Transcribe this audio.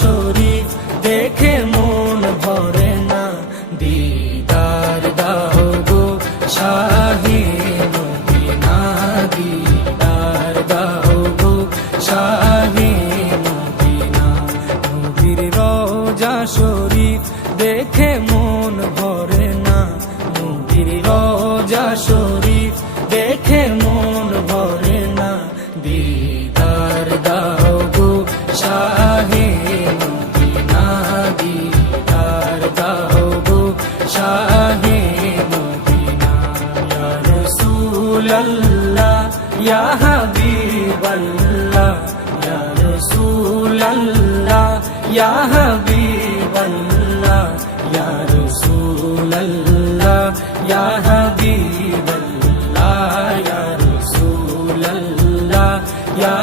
শরীফ দেখে মন ভরে না, দিদার দাও গো শাহে মদিনা, দিদার দাও গো শাহে মদিনা। নবীর রওজা শরীফ দেখে মন ভরে না, নবীর রওজা শরীফ দেখে মন ভরে না, দিদার দাও গো শাহে মদিনা, দিদার দাও গো শাহে মদিনা। ইয়া রাসূলাল্লাহ ইয়া হাবিবাল্লাহ, ইয়া রাসূলাল্লাহ ইয়া হাবিবাল্লাহ, ইয়া রাসূলাল্লাহ ইয়া হাবিবাল্লাহ, ইয়া রাসূলাল্লাহ ইয়া